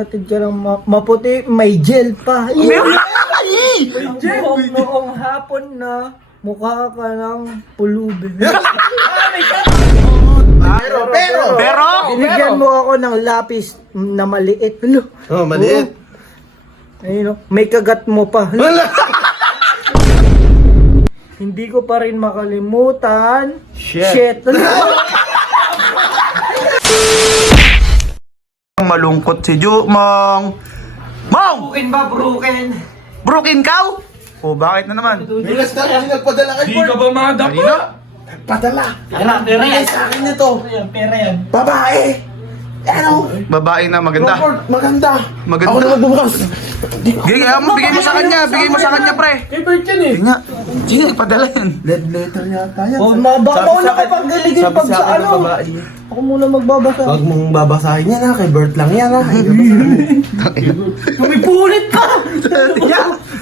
Atid ka lang maputi, may gel pa. Noong hapon na mukha ka ng pulubi. Pero? Binigyan mo ako ng lapis na maliit. Ano? Oh, maliit. Ayun, may kagat mo pa. Hindi ko pa rin makalimutan. Shit. Malungkot si Jumong. Mong! Broken ba, broken? Broken cow? Oh, bakit na naman? May last na kasi nagpadala kay Di ka ba madapa? Padala. Pera Bigay sa akin nito. Pera yan. Babae. Ano? Babae na maganda. Robert, maganda. Maganda. Ako na magbubukas. Bigay mo sa kanya. Bigay mo sa kanya, pre. Eh, Bert yan eh. Sige nga. Sige, padala yan. Lead letter yata yan. Oh, baka mo na kapagaligin pag sa ano. Ako muna magbabasa. Huwag mong babasahin yan ha. Kay Bert lang yan ha. May pulit pa!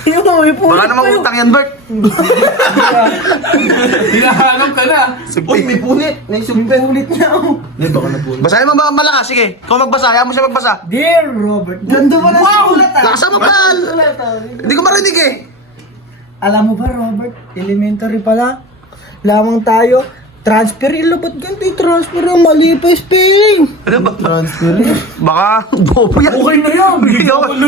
Yung may pulit Baka namang utang yan, Bert. Hinahanap ka na. Uy, may punit. May sumpet. Pulit niya ako. Hindi, baka na punit. Basahin mo ba malakas? Sige. Ikaw magbasa. Ayaw mo siya magbasa. Dear Robert. Ganda pa na sulat ah. Lakas mo, pal. Sulat ah. Hindi ko marinig eh. Alam mo ba Robert, elementary pala. Lamang tayo. Transfer ilo, ba't ganito yung transfer yung mali pa yung spelling? Ano ba? Transfer. Baka bobo yan. Okay na yan.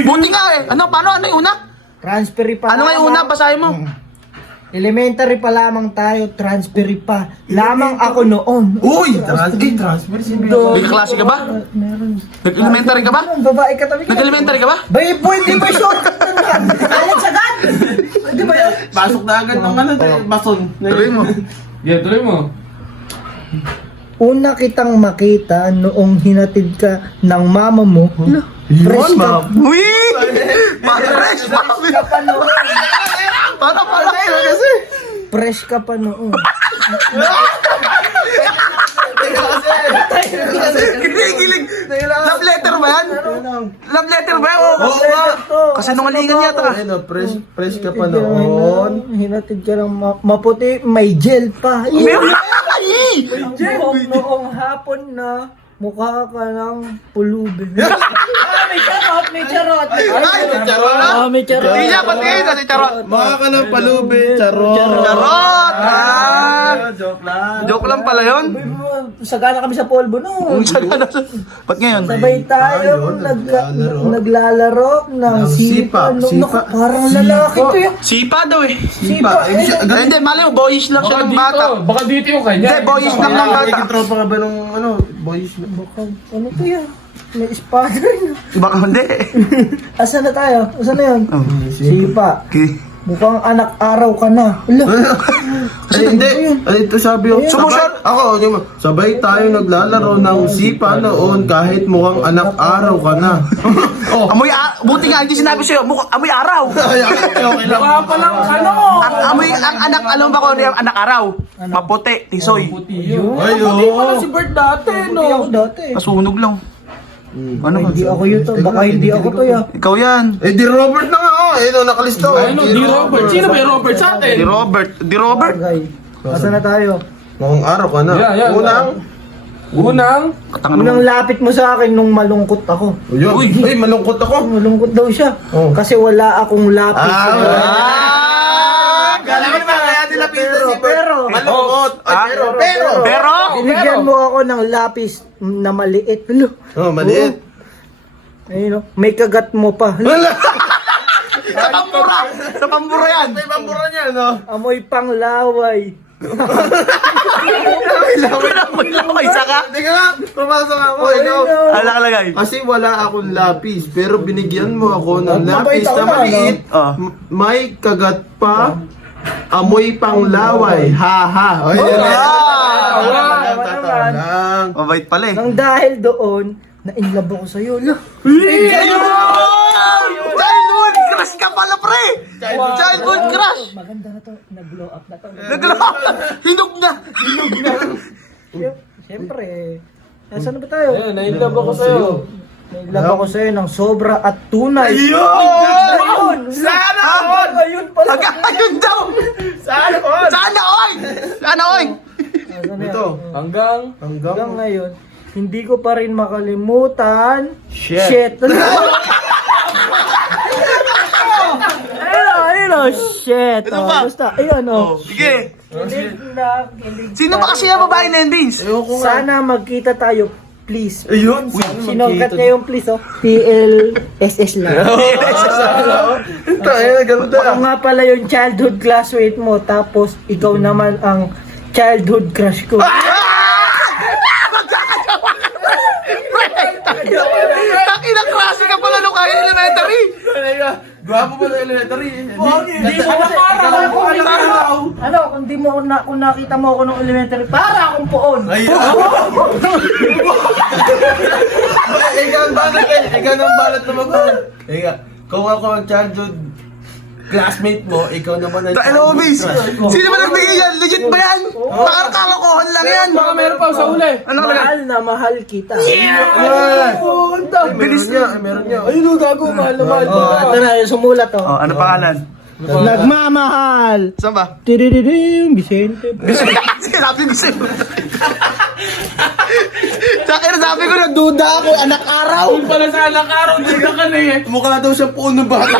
Buti nga eh. Ano? Paano? Ano yung una? Transfer pa Ano nga yung una? Basahin mo. Elementary pa lamang tayo, transfer pa. Lamang ako noon. Uy! Transfer. May kaklase ka ba? Meron. Nag-elementary ka ba? Babae ka tabi ka. Nag-elementary ka ba? Bay, boy, di ba shortcut na lang? Ayan sagad! Di ba yun? Pasok na agad ng ano, bason. Tuloy mo. Yeah, tuloy mo. Una kitang makita noong hinatid ka ng mama mo. Fresh ka. Uy! Fresh pa. pa noon. Para pala kasi. Fresh ka pa noon. Kilig. Love letter ba yan? Love letter ba yan? Oo nga. Kasi nungalingan yata. Ano, fresh ka pa noon. Hinatid ka ng maputi, may gel pa. Noong hapon na mukha ka ng pulubi. May charot. Ay, may charot. May charot. Hindi niya patingin kasi charot. Mga ka ng palubi, charot. Charot! Joke lang. Joke lang pala yun. Sagana kami sa polvo noon. Ba't ngayon? Sabay tayo naglalaro ng sipa. Sipa. Parang lalaki to yun. Sipa daw eh. Sipa. Hindi, mali mo, boyish lang siya ng bata. Baka dito yung kanya. Hindi, boyish lang ng bata. Naging tropa ka ba nung ano, boys na? Baka, ano to yan? May espada rin. Baka hindi. Asan na tayo? Asan na yun? Sipa. Okay. Mukhang anak araw ka na. Ala. Ay, hindi. Ay, ito sabi ko. Sumusod. Sabay tayo naglalaro ng sipa noon kahit mukhang anak araw ka na. Buti nga, hindi sinabi sa'yo, amoy araw. Okay lang. Baka palang ano. Ang anak, alam ba kung ano yung anak araw? Maputi, tisoy. Puti yun. Ay, Puti pala oo. si Bert dati, Hindi ako no? dati. Kasunog lang. Ano ba? Hindi ako yun to. Baka hindi ako to ya. Ikaw yan. Eh, di Robert na nga. Oh, eh, no, nakalista. Ano, di Robert. Sino ba yung Robert sa atin? Di Robert. Di Robert. Bagay. Asan na tayo? Mukhang araw ka na. Yeah. Unang. Unang lapit mo sa akin nung malungkot ako. Yun. Uy, malungkot ako. Malungkot daw siya. Oh. Kasi wala akong lapis. Galing pa kaya nilapitan si Pero, malungkot. Ay, pero. binigyan mo ako ng lapis na maliit. Ano? Oh, maliit. Ayun, may kagat mo pa. Sa pambura. Sa pambura yan. May pambura niya, no? Amoy panglaway. May saka. Teka nga, pumasok ako. Ikaw. Ano nakalagay? Kasi wala akong lapis, pero binigyan mo ako ng lapis Mabait ako na na, maliit. Ah. May kagat pa, amoy pang laway. Ha ha. Oy, lang. Mabait pala eh. Nang dahil doon, na-inlove ako sa'yo. Childhood crush ka pala, pre! Childhood crush! Maganda na to. Nag-blow up na to. Naglaw! Hinog na! Siyempre, nasaan na ba tayo? Ayun, nainlove ako sa'yo. Nag-love ako sa'yo ng sobra at tunay. Ayun! Sana all! Ayun pala. Ayun daw! Saan all? Sana all! Sana all! Nasaan na yan? Ito. Hanggang. Hanggang ngayon, Hindi ko pa rin makalimutan. Shit. Ayun o, shit. Ano ba? Basta, ayun o. Sige. Kilig na, kilig Sino na. ba kasi yung babae na yun, Vince? Sana magkita tayo, please. Ayun, Sinugat niya yung please, oh. PLSS lang. Tayo, ganda. Ako nga pala yung childhood classmate mo, tapos ikaw naman ang childhood crush ko. Takinang klase ka pala nung kaya elementary. Gwapo pa na elementary. Hindi mo ano, kung di mo kung nakita mo ako nung elementary, para akong poon. Ikaw ang balat eh. Ikaw ang balat na mabahan. Ika, kung ako ang childhood classmate mo, ikaw naman ang Ano mo, Vince? Sino ba nagbigay yan? Legit ba yan? Baka kalokohan lang yan. Baka meron pa sa huli. Ano kalagay? Mahal na mahal kita. Meron niya, meron niya. Ayun o, gago, mahal na mahal kita. Ito na, yung sumulat oh. Ano pangalan? Nagmamahal. Saan ba? Tirididim, Vicente. Sinabi ko sa'yo. Sabi ko, nagduda ako, anak araw. Kung pala sa anak araw, hindi ka ka na eh. Mukha daw siya puno ng bata.